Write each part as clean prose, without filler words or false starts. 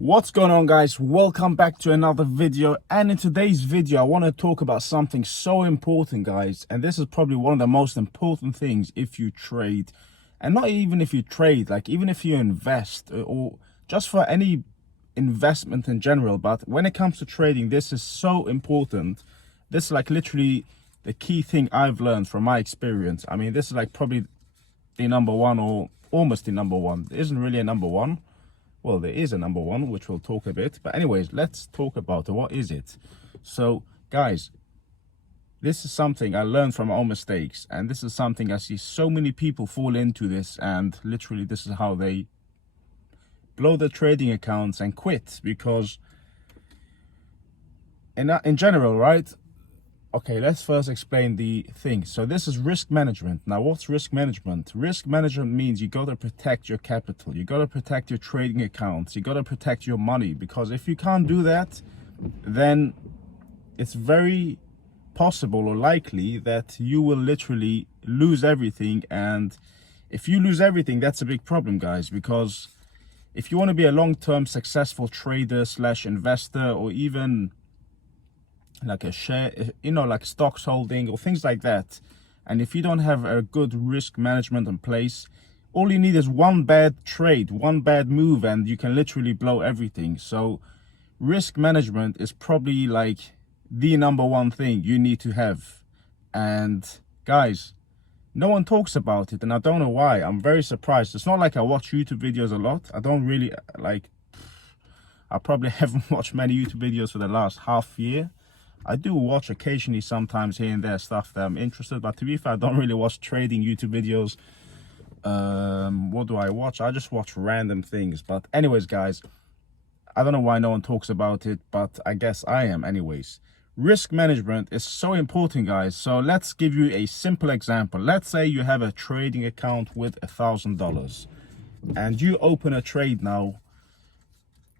What's going on, guys? Welcome back to another video. And in today's video I want to talk about something so important, guys, and this is probably one of the most important things if you trade. And not even if you trade, like even if you invest or just for any investment in general, but when it comes to trading, this is so important. This is like literally the key thing I've learned from my experience. I mean, this is like probably the number one, or almost the number one. There isn't really a number one. Well, there is a number one, which we'll talk a bit. But anyways, let's talk about it. What is it? So, guys, this is something I learned from my own mistakes. And this is something I see so many people fall into this. And literally, this is how they blow their trading accounts and quit. Because in general, right? Okay, let's first explain the thing. So this is risk management. Now, what's risk management? Risk management means you got to protect your capital. You got to protect your trading accounts. You got to protect your money, because if you can't do that, then it's very possible or likely that you will literally lose everything. And if you lose everything, that's a big problem, guys, because if you want to be a long-term successful trader slash investor, or even like a share, like stocks holding or things like that, and if you don't have a good risk management in place, all you need is one bad trade, one bad move, and you can literally blow everything. So risk management is probably like the number one thing you need to have. And guys, no one talks about it, and I don't know why. I'm very surprised. It's not like I watch YouTube videos a lot. I don't really I probably haven't watched many YouTube videos for the last half year. I do watch occasionally, sometimes here and there, stuff that I'm interested, but to be fair, I don't really watch trading YouTube videos. What do I watch? I just watch random things. But anyways, guys, I don't know why no one talks about it, but I guess I am anyways. Risk management is so important, guys. So let's give you a simple example. Let's say you have a trading account with $1,000 and you open a trade now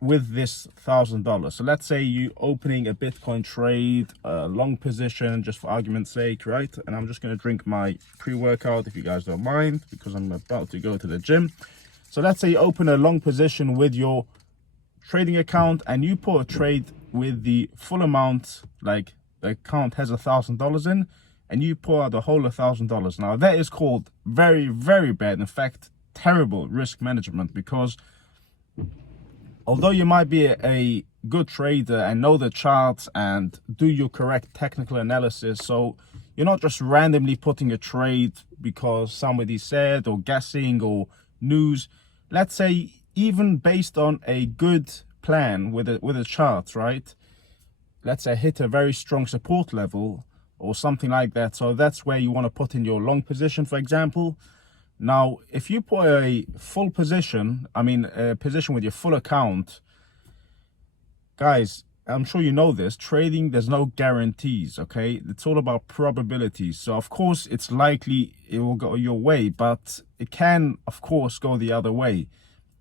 with this $1,000. So let's say you opening a Bitcoin trade, long position, just for argument's sake, right? And I'm just going to drink my pre-workout if you guys don't mind, because I'm about to go to the gym. So let's say you open a long position with your trading account and you put a trade with the full amount, like the account has $1,000 in, and you pour out the whole $1,000. Now that is called very, very bad, in fact terrible risk management, because although you might be a good trader and know the charts and do your correct technical analysis, so you're not just randomly putting a trade because somebody said, or guessing, or news. Let's say even based on a good plan with a chart, right? Let's say hit a very strong support level or something like that. So that's where you want to put in your long position, for example. Now, if you put a full position, a position with your full account, guys, I'm sure you know this, trading, there's no guarantees, okay? It's all about probabilities. So, of course, it's likely it will go your way, but it can, of course, go the other way.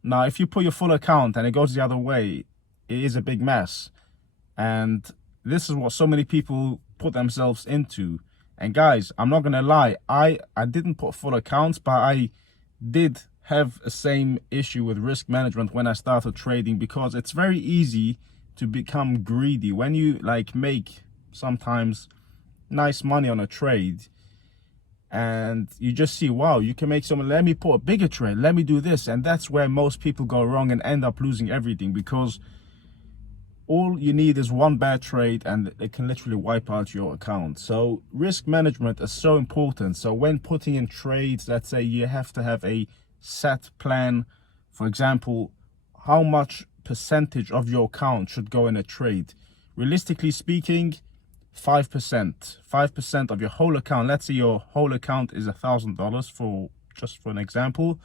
Now, if you put your full account and it goes the other way, it is a big mess. And this is what so many people put themselves into. And guys, I'm not gonna lie, I didn't put full accounts, but I did have the same issue with risk management when I started trading, because it's very easy to become greedy when you make sometimes nice money on a trade, and you just see, wow, you can make some, let me put a bigger trade, let me do this. And that's where most people go wrong and end up losing everything, because all you need is one bad trade and it can literally wipe out your account. So risk management is so important. So when putting in trades, let's say you have to have a set plan. For example, how much percentage of your account should go in a trade? Realistically speaking, 5%. 5% of your whole account. Let's say your whole account is $1,000, for an example.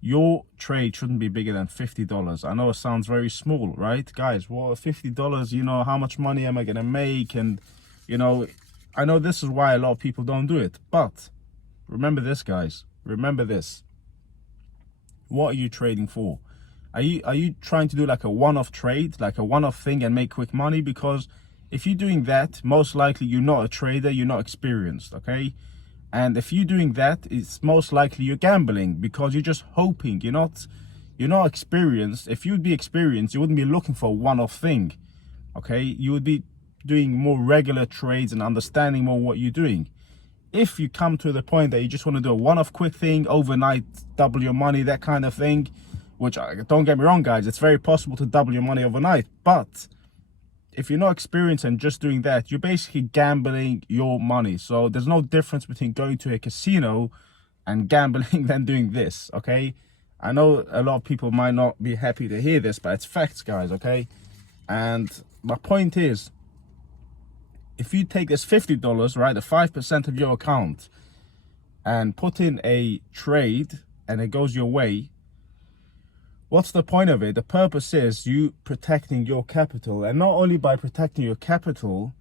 Your trade shouldn't be bigger than $50. I know it sounds very small, right, guys? Well, $50, how much money am I gonna make? And I know this is why a lot of people don't do it, but remember this, guys, remember this. What are you trading for? Are you trying to do like a one-off trade, like a one-off thing, and make quick money? Because if you're doing that, most likely you're not a trader, you're not experienced, okay? And if you're doing that, it's most likely you're gambling, because you're just hoping. you're not experienced. If you'd be experienced, you wouldn't be looking for a one-off thing, okay? You would be doing more regular trades and understanding more what you're doing. If you come to the point that you just want to do a one-off quick thing, overnight, double your money, that kind of thing, which, don't get me wrong, guys, it's very possible to double your money overnight. But if you're not experienced and just doing that, you're basically gambling your money. So there's no difference between going to a casino and gambling than doing this, okay? I know a lot of people might not be happy to hear this, but it's facts, guys, okay? And my point is, if you take this $50, right, the 5% of your account, and put in a trade and it goes your way, what's the point of it? The purpose is you protecting your capital. And not only by protecting your capital,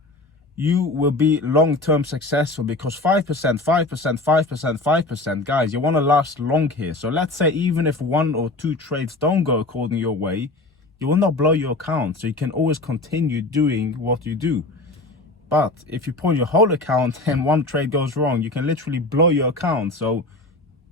you will be long-term successful, because 5%, 5%, 5%, 5%, guys, you want to last long here. So let's say even if 1 or 2 trades don't go according your way, you will not blow your account. So you can always continue doing what you do. But if you put your whole account and 1 trade goes wrong, you can literally blow your account. So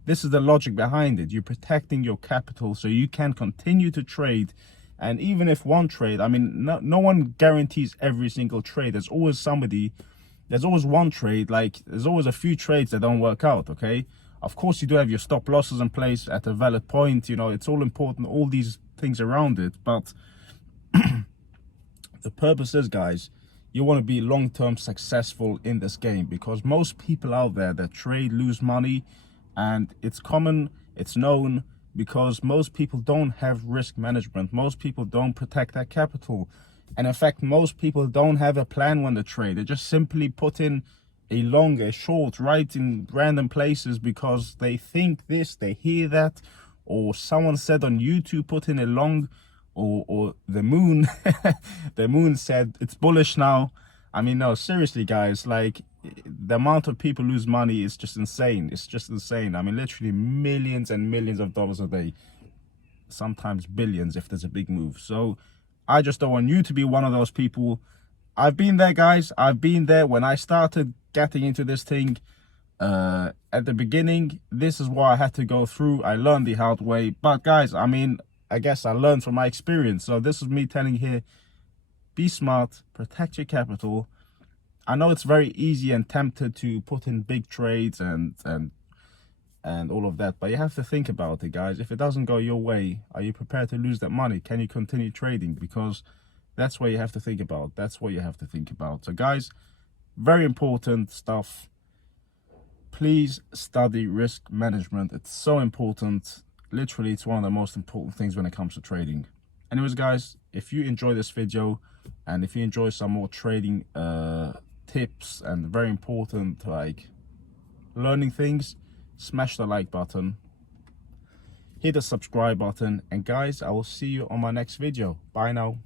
this is the logic behind it. You're protecting your capital so you can continue to trade. And even if 1 trade, I mean, no one guarantees every single trade. There's always 1 trade, like there's always a few trades that don't work out, okay? Of course, you do have your stop losses in place at a valid point. You know, it's all important, all these things around it. But the purpose is, guys, you want to be long-term successful in this game, because most people out there that trade lose money, and it's common, it's known, because most people don't have risk management. Most people don't protect their capital. And in fact, most people don't have a plan when they trade. They just simply put in a long, a short, right, in random places because they think this, they hear that, or someone said on YouTube, put in a long, or the moon, the moon said it's bullish now. I mean, no, seriously, guys, like the amount of people lose money is just insane. It's just insane. I mean, literally millions and millions of dollars a day, sometimes billions if there's a big move. So I just don't want you to be one of those people. I've been there, guys. I've been there when I started getting into this thing. At the beginning, this is what I had to go through. I learned the hard way. But guys, I mean, I guess I learned from my experience. So this is me telling you here, be smart, protect your capital. I know it's very easy and tempted to put in big trades and all of that, but you have to think about it, guys. If it doesn't go your way, are you prepared to lose that money? Can you continue trading? Because that's what you have to think about. That's what you have to think about. So guys, very important stuff. Please study risk management. It's so important. Literally, it's one of the most important things when it comes to trading. Anyways, guys, if you enjoy this video and if you enjoy some more trading tips and very important, like learning things, smash the like button, hit the subscribe button, and guys, I will see you on my next video. Bye now.